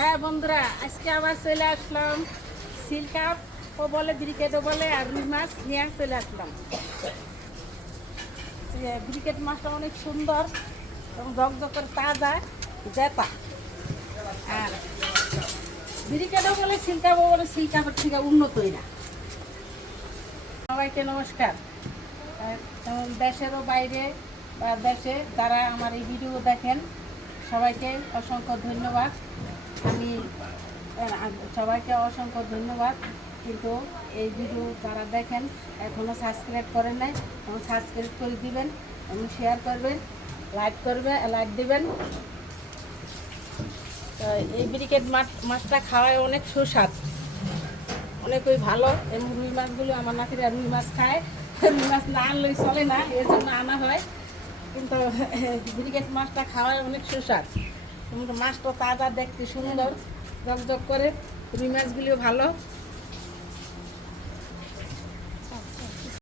হ্যাঁ বন্ধুরা, আজকে আবার চলে আসলাম সিলকাপ ও বলে ব্রিকেটও বলে আর রুই মাছ নিয়ে চলে আসলাম। ব্রিকেট মাছটা অনেক সুন্দর এবং জকজক করে তাজা জেতা। আর ব্রিকেটও বলে সিলকাপও বলে, সিলকাপের থেকে উন্নতই না। সবাইকে নমস্কার। যেমন দেশেরও বাইরে বা দেশে যারা আমার এই ভিডিও দেখেন সবাইকে অসংখ্য ধন্যবাদ। আমি সবাইকে অসংখ্য ধন্যবাদ। কিন্তু এই ভিডিও যারা দেখেন এখনও সাবস্ক্রাইব করেন নাই, এখন সাবস্ক্রাইব করে দিবেন এবং শেয়ার করবেন, লাইক দিবেন। তো এই ব্রিকেট মাছটা খাওয়ায় অনেক সুস্বাদ, অনেকই ভালো। এবং রুই মাছগুলো আমার নাতিরা রুই মাছ খায়, রুই মাছ না আনলেই চলে না, এর জন্য আনা হয়। কিন্তু ব্রিকেট মাছটা খাওয়ায় অনেক সুস্বাদ। কিন্তু মাছটা তাজা, দেখতে সুন্দর, জকজক করে। রুই মাছগুলিও ভালো।